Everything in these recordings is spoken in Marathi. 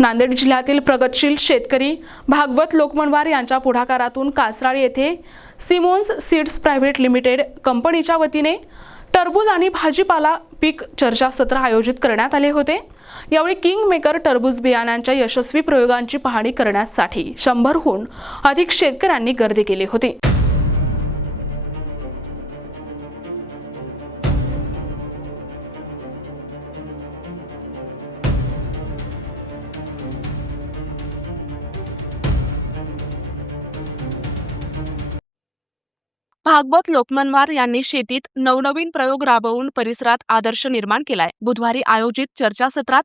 नांदेड जिल्ह्यातील प्रगतशील शेतकरी भागवत लोकमनवार यांच्या पुढाकारातून कासराळी येथे सिमोन्स सीड्स प्रायव्हेट लिमिटेड कंपनीच्या वतीने टरबूज आणि भाजीपाला पीक चर्चासत्र आयोजित करण्यात आले होते। यावेळी किंग मेकर टरबूज बियाण्यांच्या यशस्वी प्रयोगांची पाहणी करण्यासाठी 100हून अधिक शेतकऱ्यांनी गर्दी केली होती। भागवत लोकमनवार यांनी शेतीत नवनवीन प्रयोग राबवून परिसरात आदर्श निर्माण केलाय। बुधवारी आयोजित चर्चासत्रात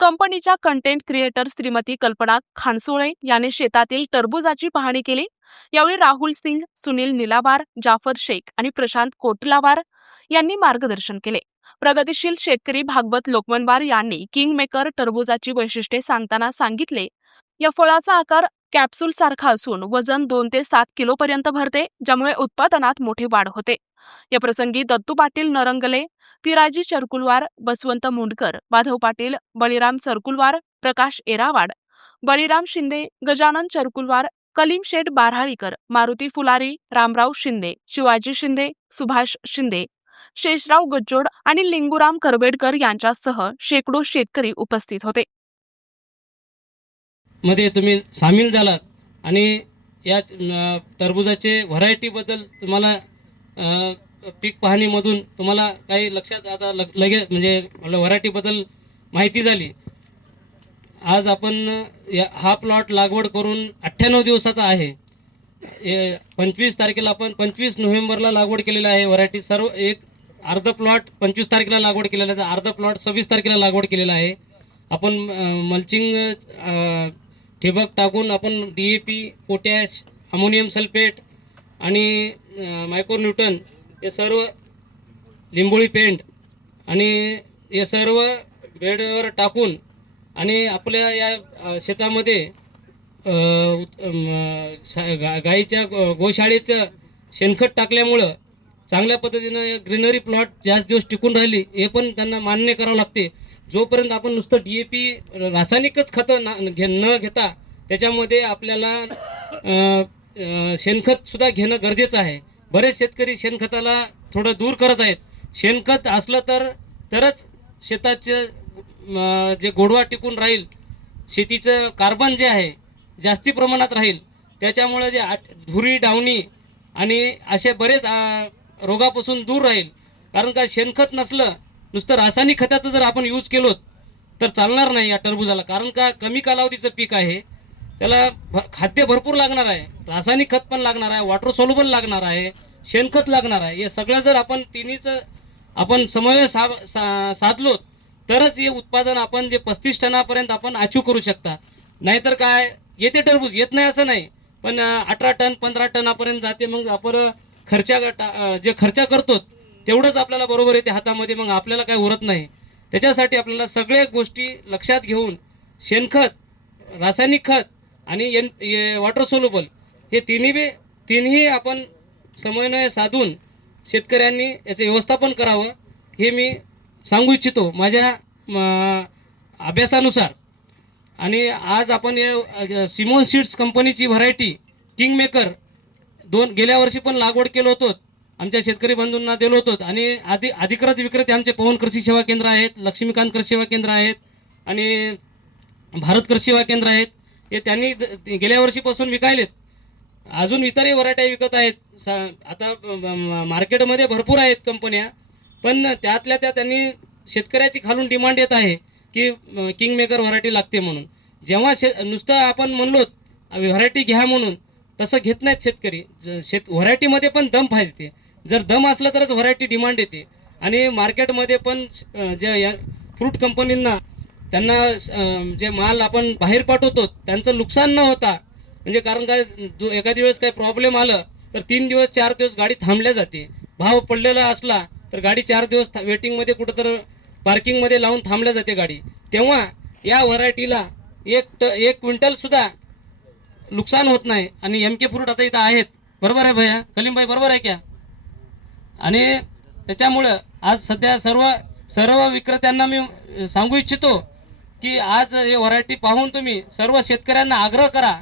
कंपनीच्या कंटेंट क्रिएटर श्रीमती कल्पना खानसोळे यांनी शेतातील टरबूजाची पाहणी केली। यावेळी राहुल सिंग, सुनील निलावार, जाफर शेख आणि प्रशांत कोटलावार यांनी मार्गदर्शन केले। प्रगतिशील शेतकरी भागवत लोकमनवार यांनी किंग मेकर टरबूजाची वैशिष्ट्ये सांगताना सांगितले, या फळाचा आकार कॅप्सूल सारखा असून वजन 2 ते 7 किलो पर्यंत भरते, ज्यामुळे उत्पादनात मोठी वाढ होते। या प्रसंगी दत्तू पाटील नरंगले, पिराजी चरकुलवार, बसवंत मुंडकर, माधव पाटील, बळीराम सरकुलवार, प्रकाश एरावाड, बळीराम शिंदे, गजानन चरकुलवार, कलीम शेठ बाराळीकर, मारुती फुलारी, रामराव शिंदे, शिवाजी शिंदे, सुभाष शिंदे, शेषराव गज्जोड आणि लिंगुराम करवेडकर यांच्यासह शेकडो शेतकरी उपस्थित होते। मध्ये तुम्ही सामील झालात आणि या टरबूजाचे व्हरायटीबद्दल तुम्हाला पीक पाहणीमधून तुम्हाला काही लक्षात आता लगेच म्हणजे व्हरायटीबद्दल माहिती झाली। आज आपण हा प्लॉट लागवड करून 98 दिवसाचा आहे। 25 तारखेला आपण 25 नोव्हेंबरला लागवड केलेला आहे। व्हरायटी सर्व एक अर्ध प्लॉट 25 तारखेला लागवड केलेला आहे, अर्ध प्लॉट 26 तारखेला लागवड केलेला आहे। आपण मल्चिंग ठिबक टाकून आपण DAP, पोटॅश, अमोनियम सल्फेट आणि मायक्रोन्यूटन हे सर्व, लिंबोळी पेंट आणि हे सर्व बेडवर टाकून आणि आपल्या या शेतामध्ये गाईच्या गोशाळेचं शेणखत टाकल्यामुळं चांगल्या पद्धतीनं ग्रीनरी प्लॉट जास्त दिवस टिकून राहिली, हे पण त्यांना मान्य करावं लागते। जोपर्यंत आपण नुसतं DAP रासायनिकच खतं न घेता त्याच्यामध्ये आपल्याला शेणखत सुद्धा घेणं गरजेचं आहे। बरेच शेतकरी शेणखताला थोडं दूर करत आहेत। शेणखत असलं तरच शेताचं जे गोडवा टिकून राहील, शेतीचं कार्बन जे आहे जास्ती प्रमाणात राहील, त्याच्यामुळे जे धुरी डावणी आणि असे बरेच रोगापासून दूर राहील। कारण का शेणखत नसलं, नुसतं रासायनिक खताचं जर आपण यूज केलो तर चालणार नाही या टरबूजाला। कारण का कमी कालावधीचं पीक आहे, त्याला खाद्य भरपूर लागणार आहे, रासायनिक खत पण लागणार आहे, वॉटर सोल्युबल लागणार आहे, शेणखत लागणार आहे। हे सगळं जर आपण तिन्हीचं आपण समन्वय साधलो तरच हे उत्पादन आपण जे 35 टनापर्यंत आपण अचीव करू शकता। नाहीतर काय येते टरबूज, येत नाही असं नाही, पण 18 टन 15 टनापर्यंत जाते। मग आपण जे खर्च करतो तेवढंच आपल्याला बरोबर येते हातामध्ये, मग आपल्याला काही उरत नाही। त्याच्यासाठी आपल्याला सगळ्या गोष्टी लक्षात घेऊन शेणखत, रासायनिक खत आणि वॉटर सोल्युबल हे तिन्ही आपण समन्वय साधून शेतकऱ्यांनी याचं व्यवस्थापन करावं, हे मी सांगू इच्छितो माझ्या अभ्यासानुसार। आणि आज आपण सिमोन सीड्स कंपनीची व्हरायटी किंग मेकर गेल्या वर्षी पण लागवड केलं होतं, आमच्या शेतकरी बंधूंना दिलो होतो। आणि अधिकृत विक्रेते आमचे पवन कृषी सेवा केंद्र आहेत, लक्ष्मीकांत कृषी सेवा केंद्र आहेत आणि भारत कृषी सेवा केंद्र आहेत, हे त्यांनी गेल्या वर्षीपासून विकायलेत। अजून इतरही व्हरायटी विकत आहेत। आता मार्केटमध्ये भरपूर आहेत कंपन्या, पण त्यातल्या त्यांनी शेतकऱ्याची खालून डिमांड येत आहे की किंग मेकर व्हरायटी लागते म्हणून। जेव्हा नुसतं आपण म्हणलो व्हरायटी घ्या म्हणून, तसं घेत नाहीत शेतकरी। व्हरायटीमध्ये पण दम पाहिजे, जर दम असला तरच व्हरायटी डिमांड येते। आणि मार्केटमध्ये पण जे फ्रूट कंपनींना त्यांना जे माल आपण बाहेर पाठवतो त्यांचं नुकसान न होता, म्हणजे कारण काय एखाद्या वेळेस काही प्रॉब्लेम आलं तर 3 दिवस 4 दिवस गाडी थांबल्या जाते। भाव पडलेला असला तर गाडी 4 दिवस वेटिंगमध्ये कुठं तर पार्किंगमध्ये लावून थांबल्या जाते गाडी। तेव्हा या व्हरायटीला एक क्विंटल सुद्धा नुकसान होत नाही। आणि MK फ्रूट आता इथं आहेत, बरोबर आहे भैया कलीम भाई, बरोबर आहे क्या? आणि त्याच्यामुळं आज सध्या सर्व विक्रेत्यांना मी सांगू इच्छितो की आज हे व्हरायटी पाहून तुम्ही सर्व शेतकऱ्यांना आग्रह करा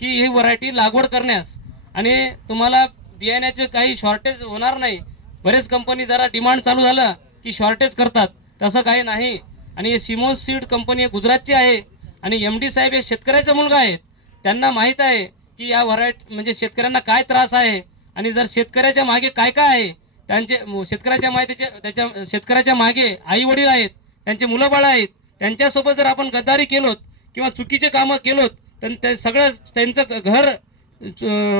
की ही व्हरायटी लागवड करण्यास, आणि तुम्हाला बियाण्याचे काही शॉर्टेज होणार नाही. बरेच कंपनी जरा डिमांड चालू झालं की शॉर्टेज करतात, तसं काही नाही. आणि हे सिमोन्स सीड कंपनी गुजरातची आहे आणि MD साहेब हे शेतकऱ्याचा मुलगा आहेत. त्यांना माहीत आहे की या व्हरायटी म्हणजे शेतकऱ्यांना काय त्रास आहे, आणि जर शेतकऱ्याच्या मागे काय काय आहे, त्यांचे शेतकऱ्याच्या माहितीचे त्याच्या शेतकऱ्याच्या मागे आई वडील आहेत, त्यांचे मुलं बाळं आहेत. त्यांच्यासोबत जर आपण गद्दारी केलोत किंवा चुकीचे कामं केलोत तर ते सगळं त्यांचं घर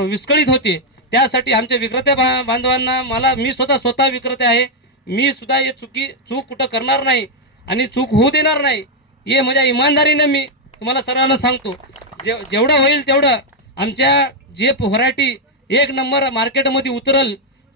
विस्कळीत होते. त्यासाठी आमच्या विक्रेत्या बांधवांना मी स्वतः विक्रेते आहे, मी सुद्धा हे चूक कुठं करणार नाही आणि चूक होऊ देणार नाही. हे माझ्या इमानदारीनं मी तुम्हाला सर्वांना सांगतो. जेवढं होईल तेवढं आमच्या जे व्हरायटी एक नंबर मार्केटमध्ये उतरल,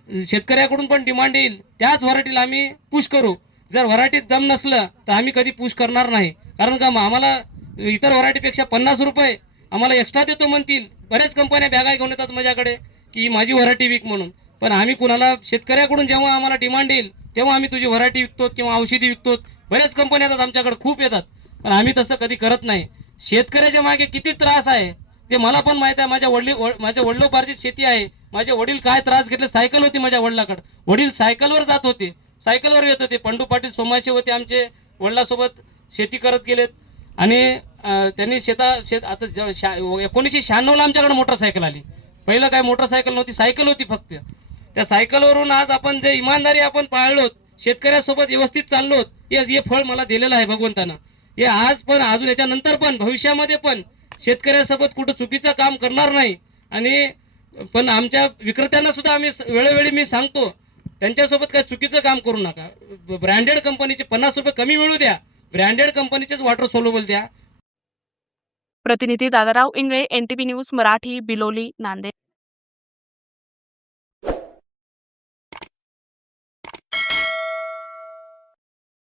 शेतकऱ्याकडून पण डिमांड येईल, त्याच व्हरायटीला आम्ही पुश करू. जर व्हरायटीत दम नसलं तर आम्ही कधी पुश करणार नाही. कारण का आम्हाला इतर व्हरायटीपेक्षा 50 रुपये आम्हाला एक्स्ट्रा देतो म्हणतील. बऱ्याच कंपन्या बॅगा घेऊन येतात माझ्याकडे की माझी व्हरायटी विक म्हणून, पण आम्ही कुणाला शेतकऱ्याकडून जेव्हा आम्हाला डिमांड येईल तेव्हा आम्ही तुझी व्हरायटी विकतो किंवा औषधी विकतो. बऱ्याच कंपन्या येतात आमच्याकडे, खूप येतात, पण आम्ही तसं कधी करत नाही. शेतकऱ्याच्या मागे किती त्रास आहे ते मला पण माहित आहे. माझ्या वडिलोपार्जित शेती आहे. माझे वडील काय त्रास घेतले, सायकल होती माझ्या वडिलाकडे, वडील सायकलवर जात होते, सायकलवर येत होते. पंडू पाटील सोमाशे होते आमचे, वडिलासोबत शेती करत गेलेत. आणि त्यांनी आता 1996ला आमच्याकडे मोटरसायकल आली. पहिलं काय मोटरसायकल नव्हती, सायकल होती फक्त. त्या सायकलवरून आज आपण जे इमानदारी आपण पाळलोत, शेतकऱ्यासोबत व्यवस्थित चाललोत, हे फळ मला दिलेलं आहे भगवंतानं. हे आज पण, अजून याच्यानंतर पण, भविष्यामध्ये पण शेतकऱ्यासोबत कुठं चुकीचं काम करणार नाही. आणि पण आमच्या विक्रेत्यांना सुद्धा आम्ही वेळोवेळी मी सांगतो, त्यांच्यासोबत काय चुकीचं काम करू नका. ब्रँडेड कंपनीचे 50 रुपये कमी मिळू द्या, ब्रँडेड कंपनीचेच वॉटर सोल्युबल द्या. प्रतिनिधी दादाराव इंगळे, NTV न्यूज मराठी, बिलोली, नांदेड.